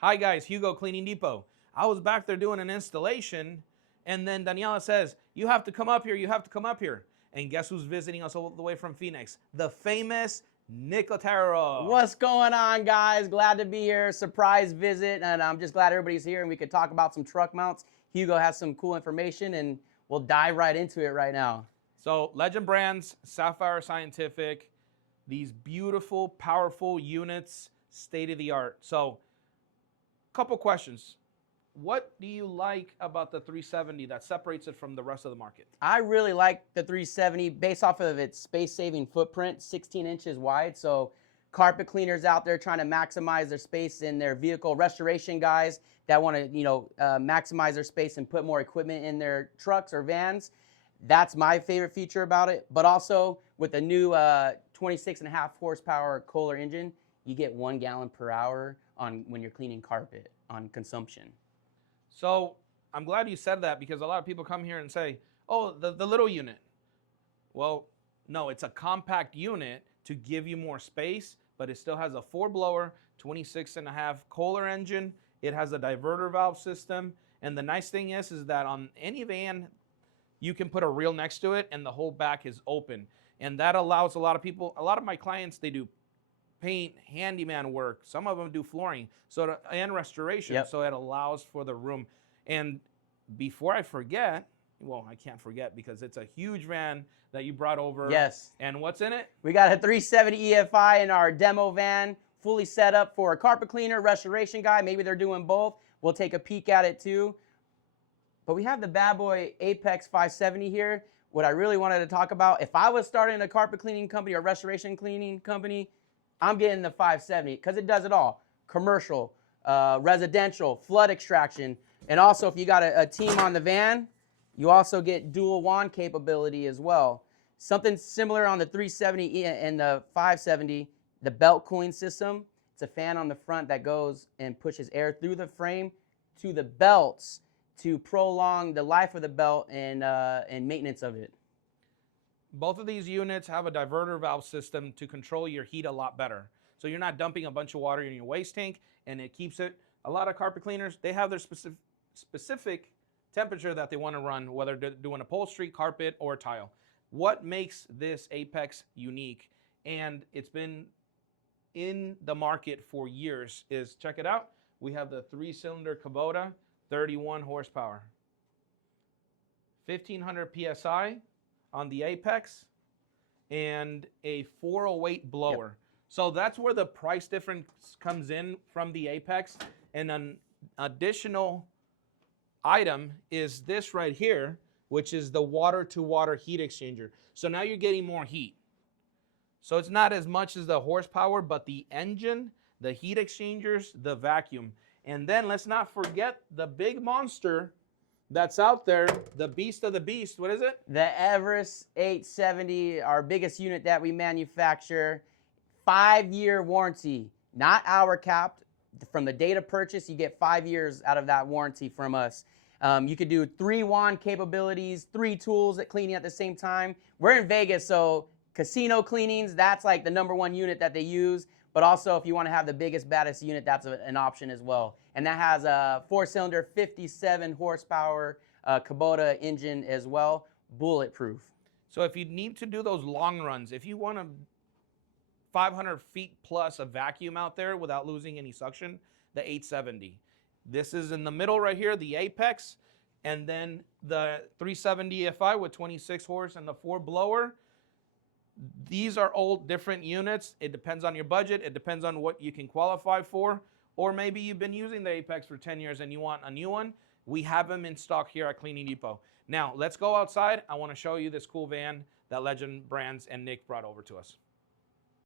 Hi guys, Hugo Cleaning Depot. I was back there doing an installation, and then Daniela says, you have to come up here, you have to come up here. And guess who's visiting us all the way from Phoenix? The famous Nick Otero. What's going on, guys? Glad to be here. Surprise visit, and I'm just glad everybody's here and we could talk about some truck mounts. Hugo has some cool information, and we'll dive right into it right now. So, Legend Brands, Sapphire Scientific, these beautiful, powerful units, state of the art. So, couple questions. What do you like about the 370 that separates it from the rest of the market? I really like the 370 based off of its space-saving footprint, 16 inches wide. So carpet cleaners out there trying to maximize their space in their vehicle, restoration guys that want to, maximize their space and put more equipment in their trucks or vans. That's my favorite feature about it. But also with the new 26.5 horsepower Kohler engine, you get 1 gallon per hour on when you're cleaning carpet on consumption. So I'm glad you said that, because a lot of people come here and say, oh, the little unit. Well, no, it's a compact unit to give you more space, but it still has a 4-blower, 26.5 Kohler engine. It has a diverter valve system. And the nice thing is that on any van, you can put a reel next to it and the whole back is open. And that allows a lot of people, a lot of my clients, they do paint, handyman work. Some of them do flooring and restoration. Yep. So it allows for the room. And before I forget, well, I can't forget because it's a huge van that you brought over. Yes. And what's in it? We got a 370 EFI in our demo van, fully set up for a carpet cleaner, restoration guy. Maybe they're doing both. We'll take a peek at it too. But we have the bad boy Apex 570 here. What I really wanted to talk about, if I was starting a carpet cleaning company or restoration cleaning company, I'm getting the 570 because it does it all. Commercial, residential, flood extraction. And also if you got a team on the van, you also get dual wand capability as well. Something similar on the 370 and the 570, the belt cooling system. It's a fan on the front that goes and pushes air through the frame to the belts to prolong the life of the belt and maintenance of it. Both of these units have a diverter valve system to control your heat a lot better. So you're not dumping a bunch of water in your waste tank, and it keeps it. A lot of carpet cleaners, they have their specific temperature that they want to run, whether they're doing upholstery, carpet, or tile. What makes this Apex unique, and it's been in the market for years, is, check it out, we have the 3-cylinder Kubota, 31 horsepower. 1,500 PSI on the Apex, and a 408 blower. Yep. So that's where the price difference comes in from the Apex. And an additional item is this right here, which is the water-to-water heat exchanger. So now you're getting more heat. So it's not as much as the horsepower, but the engine, the heat exchangers, the vacuum. And then let's not forget the big monster that's out there, the beast of the beast. What is it? The Everest 870, our biggest unit that we manufacture. 5-year warranty, not hour capped. From the date of purchase, you get 5 years out of that warranty from us. You could do 3 wand capabilities, 3 tools at cleaning at the same time. We're in Vegas, so casino cleanings, that's like the #1 unit that they use. But also, if you want to have the biggest, baddest unit, that's an option as well. And that has a 4-cylinder, 57 horsepower Kubota engine as well, bulletproof. So if you need to do those long runs, if you want to 500 feet plus a vacuum out there without losing any suction, the 870. This is in the middle right here, the Apex, and then the 370 EFI with 26 horse and the 4-blower. These are all different units. It depends on your budget. It depends on what you can qualify for. Or maybe you've been using the Apex for 10 years and you want a new one. We have them in stock here at Cleaning Depot. Now, let's go outside. I want to show you this cool van that Legend Brands and Nick brought over to us.